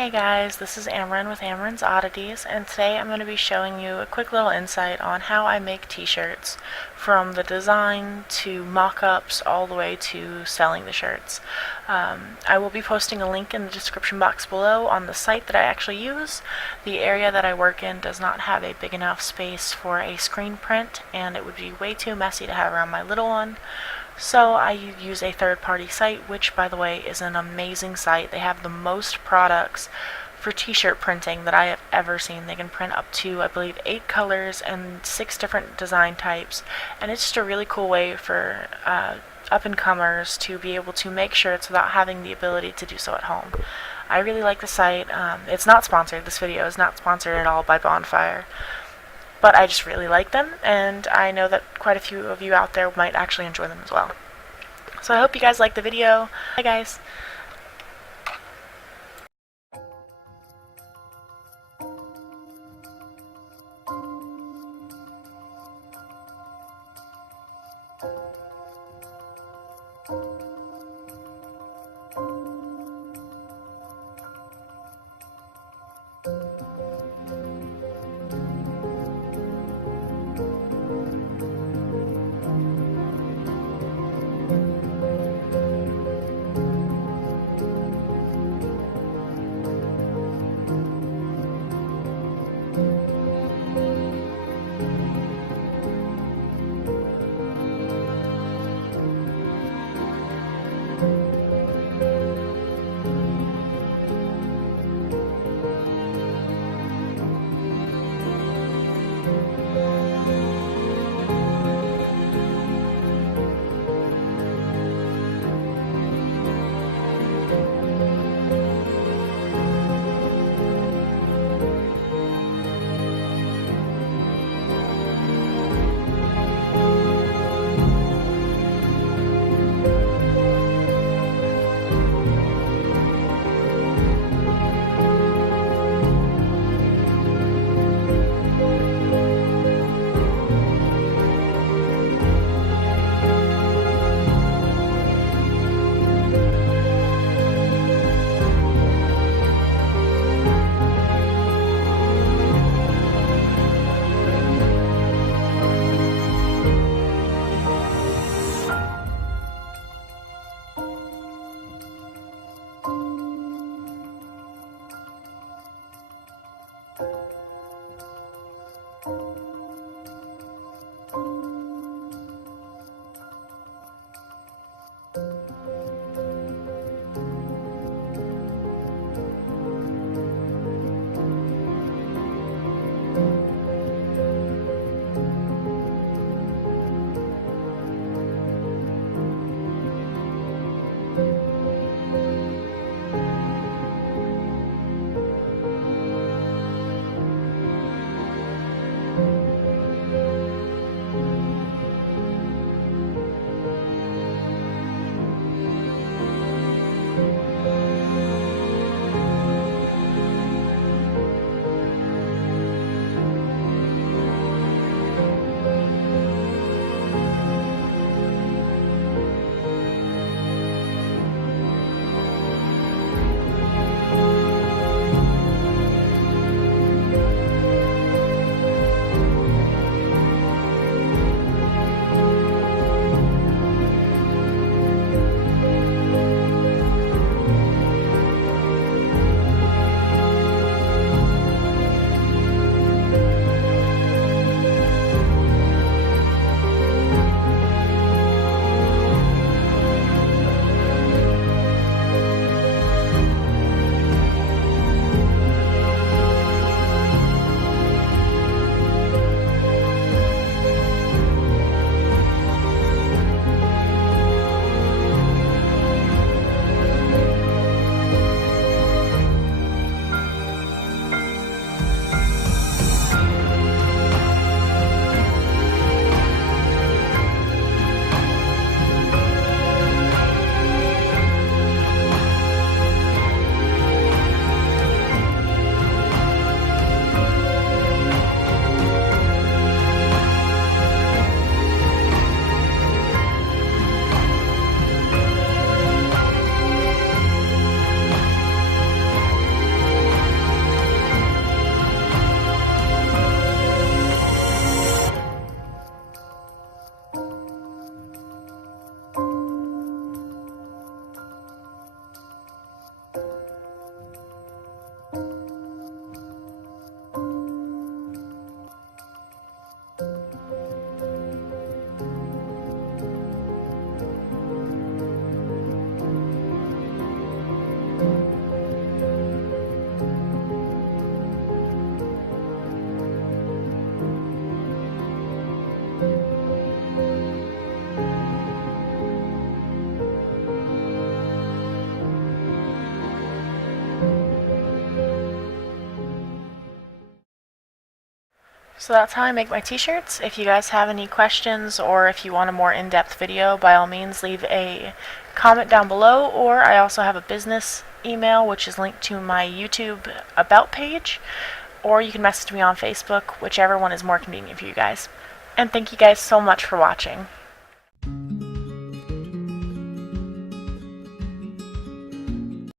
Hey guys, this is Ameryn with Ameryn's Oddities, and today I'm going to be showing you a quick little insight on how I make t-shirts, from the design to mock-ups all the way to selling the shirts. I will be posting a link in the description box below on the site that I actually use. The area that I work in does not have a big enough space for a screen print, and it would be way too messy to have around my little one. So I use a third-party site, which, by the way, is an amazing site. They have the most products for t-shirt printing that I have ever seen. They can print up to, I believe, 8 colors and 6 different design types, and it's just a really cool way for up-and-comers to be able to make shirts without having the ability to do so at home. I really like the site. It's not sponsored. This video is not sponsored at all by Bonfire. But I just really like them, and I know that quite a few of you out there might actually enjoy them as well. So I hope you guys like the video. Bye guys! So that's how I make my t-shirts. If you guys have any questions or if you want a more in-depth video, by all means leave a comment down below, or I also have a business email which is linked to my YouTube about page, or you can message me on Facebook, whichever one is more convenient for you guys. And thank you guys so much for watching.